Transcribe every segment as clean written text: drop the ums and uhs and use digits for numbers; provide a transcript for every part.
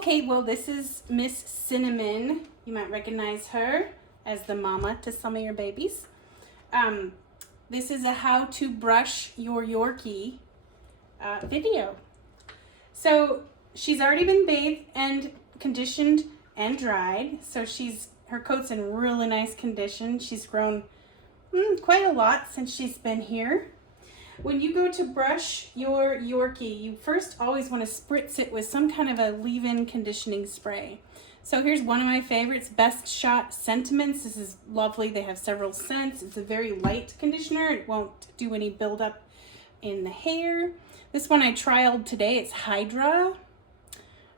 Okay, well, this is Miss Cinnamon. You might recognize her as the mama to some of your babies. This is a how to brush your Yorkie video. So she's already been bathed and conditioned and dried. So her coat's in really nice condition. She's grown quite a lot since she's been here. When you go to brush your Yorkie, you first always want to spritz it with some kind of a leave-in conditioning spray. So here's one of my favorites, Best Shot Sentiments. This is lovely. They have several scents. It's a very light conditioner. It won't do any buildup in the hair. This one I trialed today. It's Hydra.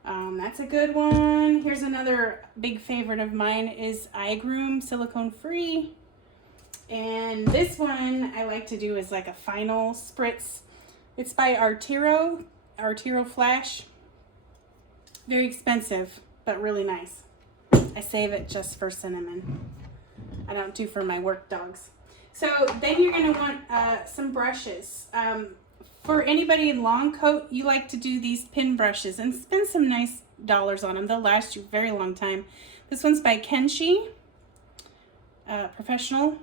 That's a good one. Here's another big favorite of mine is iGroom, silicone free. And this one I like to do is like a final spritz. It's by Artero Flash. Very expensive, but really nice. I save it just for Cinnamon. I don't do for my work dogs. So then you're gonna want some brushes. For anybody in long coat, you like to do these pin brushes and spend some nice dollars on them. They'll last you a very long time. This one's by Kenshi, Professional.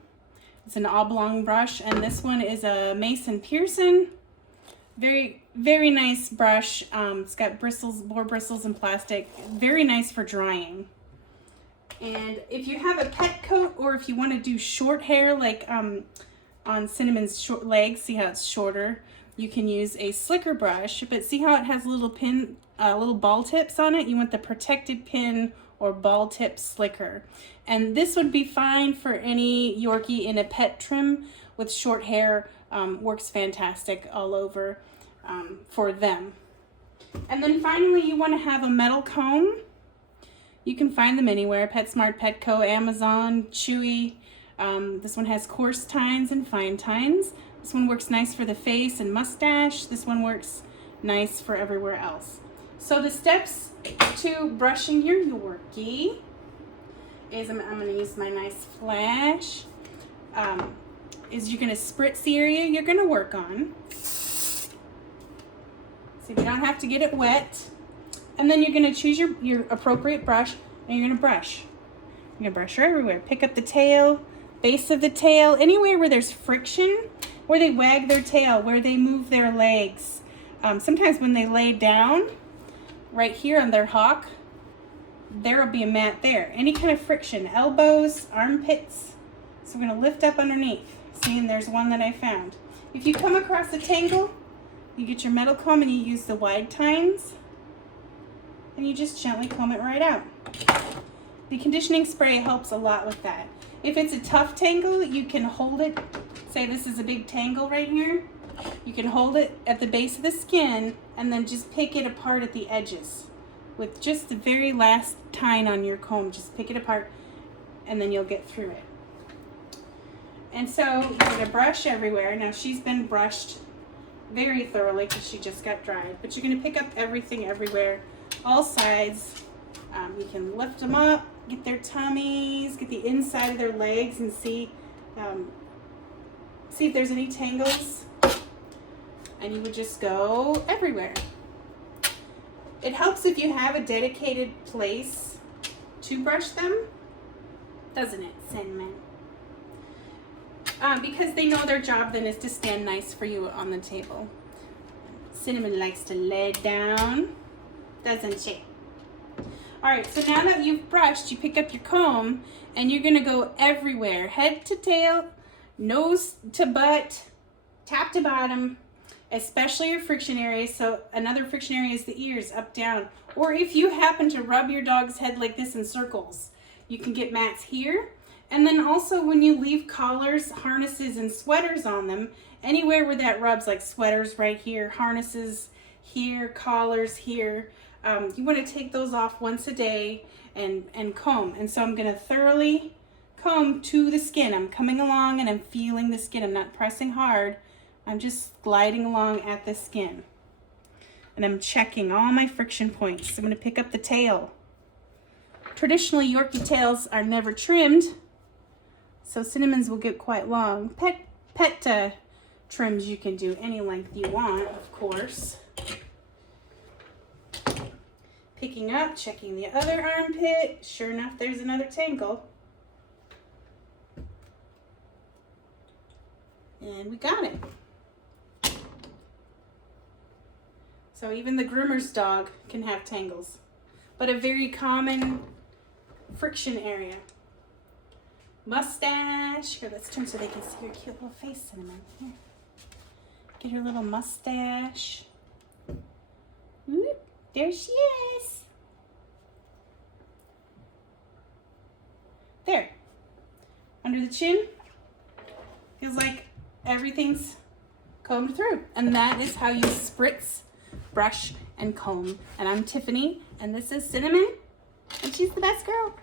It's an oblong brush, and this one is a Mason Pearson. Very, very nice brush. It's got bristles, boar bristles and plastic. Very nice for drying. And if you have a pet coat, or if you want to do short hair, like on Cinnamon's short legs, see how it's shorter, you can use a slicker brush. But see how it has little little ball tips on it? You want the protected pin or ball tip slicker. And this would be fine for any Yorkie in a pet trim with short hair. Works fantastic all over for them. And then finally, you want to have a metal comb. You can find them anywhere, PetSmart, Petco, Amazon, Chewy. This one has coarse tines and fine tines. This one works nice for the face and mustache. This one works nice for everywhere else. So the steps to brushing your Yorkie is, I'm going to use my nice flash, is you're going to spritz the area you're going to work on. So you don't have to get it wet. And then you're going to choose your appropriate brush, and you're going to brush. You're going to brush her everywhere. Pick up the tail, base of the tail, anywhere where there's friction, where they wag their tail, where they move their legs. Sometimes when they lay down, right here on their hock, there will be a mat there. Any kind of friction, elbows, armpits. So we're going to lift up underneath. See, and there's one that I found. If you come across a tangle, you get your metal comb and you use the wide tines, and you just gently comb it right out. The conditioning spray helps a lot with that. If it's a tough tangle, you can hold it. Say this is a big tangle right here. You can hold it at the base of the skin and then just pick it apart at the edges with just the very last tine on your comb. Just pick it apart and then you'll get through it. And so you're going to brush everywhere. Now she's been brushed very thoroughly because she just got dried, but you're going to pick up everything everywhere, all sides. You can lift them up, get their tummies, get the inside of their legs, and see if there's any tangles. And you would just go everywhere. It helps if you have a dedicated place to brush them, doesn't it, Cinnamon? Because they know their job then is to stand nice for you on the table. Cinnamon likes to lay down, doesn't she? All right, so now that you've brushed, you pick up your comb and you're gonna go everywhere, head to tail, nose to butt, top to bottom, especially your friction areas. So another friction area is the ears, up, down. Or if you happen to rub your dog's head like this in circles, you can get mats here. And then also when you leave collars, harnesses, and sweaters on them, anywhere where that rubs, like sweaters right here, harnesses here, collars here, you want to take those off once a day and comb. And so I'm going to thoroughly comb to the skin. I'm coming along and I'm feeling the skin. I'm not pressing hard. I'm just gliding along at the skin. And I'm checking all my friction points. I'm going to pick up the tail. Traditionally, Yorkie tails are never trimmed, so Cinnamon's will get quite long. Pet trims you can do any length you want, of course. Picking up, checking the other armpit. Sure enough, there's another tangle. And we got it. So even the groomer's dog can have tangles, but a very common friction area. Mustache. Here, let's turn so they can see your cute little face, Cinnamon. Here. Get her little mustache. Whoop, there she is. There. Under the chin. Feels like everything's combed through. And that is how you spritz, brush, and comb. And I'm Tiffany, and this is Cinnamon, and she's the best girl.